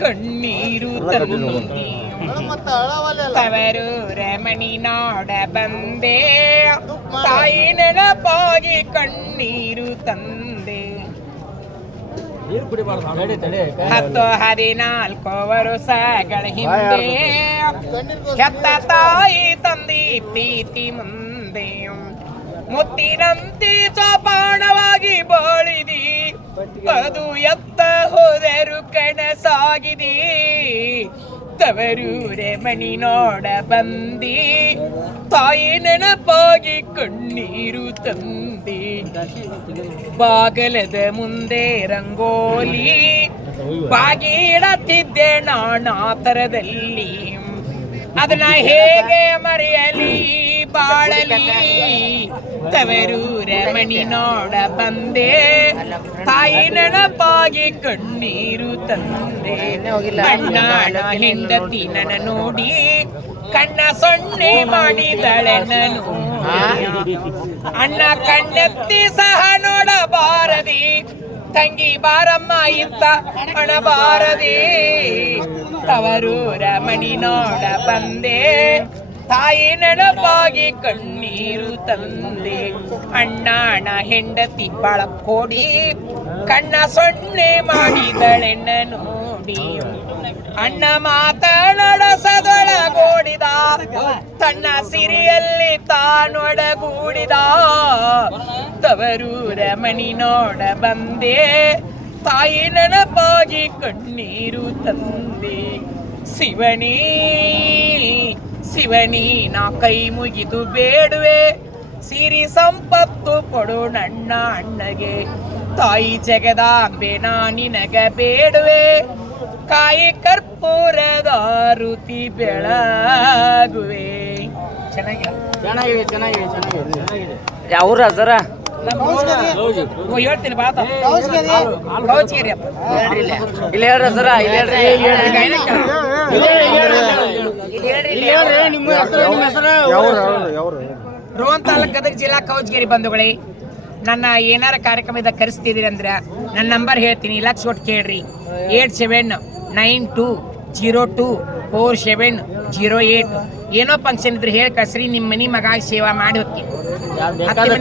ಕಣ್ಣೀರು ತವರು ರಮಣಿ ನಾಡ ಬಂದೆ. ತಾಯಿ ನೆನಪಾಗಿ ಕಣ್ಣೀರು ತಂದೆ. ಹತ್ತು ಹದಿನಾಲ್ಕು ವರ್ಷಗಳ ಹಿಂದೆ ಹೆತ್ತ ತಾಯಿ ತಂದಿ ಪ್ರೀತಿ ಮುಂದೆ. ಮುತ್ತಿನಂತೆ ಸೋಪಾಣವಾಗಿ ಬಾಳಿದಿ. ಅದು ಎತ್ತ ಹೋದರು ಕನಸಾಗಿದೆ ತವರೂರೆ ಮಣಿ ನೋಡ ಬಂದಿ. ತಾಯಿ ನೆನಪಾಗಿ ಕಣ್ಣೀರು ತಂದಿ. ಬಾಗಲದ ಮುಂದೆ ರಂಗೋಲಿ. ಬಾಗಿಡತ್ತಿದ್ದೆ ನಾನಾತರದಲ್ಲಿ. ಅದನ್ನ ಹೇಗೆ ಮರೆಯಲಿ? ಬಾಳಲಿ ತವರೂರ ಮಣಿ ನೋಡ ಬಂದೆ ತಾಯಿ ನೆನಪಾಗಿ ಕಣ್ಣೀರು ತಂದೆ ಅಣ್ಣನ ಹೆಂಡತಿ ನನ ನೋಡಿ ಕಣ್ಣ ಸೊನ್ನೆ ಮಾಡಿದಳೆ ನಾನು ಅಣ್ಣ ಕಣ್ಣೆತ್ತಿ ಸಹ ನೋಡಬಾರದಿ ತಂಗಿ ಬಾರಮ್ಮ ಇತ್ತ ಅಣಬಾರದಿ ತವರೂರ ಮಣಿ ನೋಡ ಬಂದೆ ತಾಯಿ ನೆನಪಾಗಿ ಕಣ್ಣೀರು ತಂದೆ. ಅಣ್ಣನ ಹೆಂಡತಿ ಬಳಕೋಡಿ ಕಣ್ಣ ಸೊನ್ನೆ ಮಾಡಿದಳೆನ್ನ ನೋಡಿ. ಅಣ್ಣ ಮಾತನಾಡಸದೊಳಗೂಡಿದ. ತನ್ನ ಸಿರಿಯಲ್ಲಿ ತಾನೊಡಗೂಡಿದ ತವರೂರ ಮಣಿ ನೋಡ ಬಂದೆ. ತಾಯಿ ನೆನಪಾಗಿ ಕಣ್ಣೀರು ತಂದೆ. ಶಿವನೇ ಶಿವನೇ ನಾ ಕೈ ಮುಗಿದು ಬೇಡುವೆ ಸಿರಿ ಸಂಪತ್ತು ಕೊಡು ನನ್ನ ಅಣ್ಣಗೆ ತಾಯಿ ಜಗದಾಂಬೆ ನಾ ನಿನಗ ಬೇಡುವೆ ಕಾಯಿ ಕರ್ಪೂರದ ಋತಿ ಬೆಳಗುವೆ ಚೆನ್ನಾಗಿದೆ ಚೆನ್ನಾಗಿದೆ ಚೆನ್ನಾಗಿದೆ ಚೆನ್ನಾಗಿದೆ ಯಾವ ಸರ ಓ, ಹೇಳ್ತೀನಿ ಬಾತ ಇಲ್ಲಿ ಹೇಳ್ರಿ ಸರ ಇಲ್ಲಿ ಹೇಳ್ರಿ ರೋಹನ್ ತಾಲೂಕ್ ಗದಗ ಜಿಲ್ಲಾ ಕೌಚ್ಗಿರಿ ಬಂಧುಗಳೇ ನನ್ನ ಏನಾರ ಕಾರ್ಯಕ್ರಮದ ಕರೆಸ್ತಿದ್ದೀರಿ ಅಂದ್ರೆ ನನ್ನ ನಂಬರ್ ಹೇಳ್ತೀನಿ ಲಕ್ಷ ಕೊಟ್ಟು ಕೇಳ್ರಿ. Eight seven nine two zero two four seven zero eight ಏನೋ ಫಂಕ್ಷನ್ ಇದ್ರೆ ಹೇಳಿ ಕಳ್ಸ್ರಿ ನಿಮ್ಮ ಮನಿ ಮಗ ಸೇವಾ ಮಾಡಿ ಹೋಗ್ತೀನಿ. ಯಾರು ಹತ್ತಿ ಬೇಕಾದ್ರೆ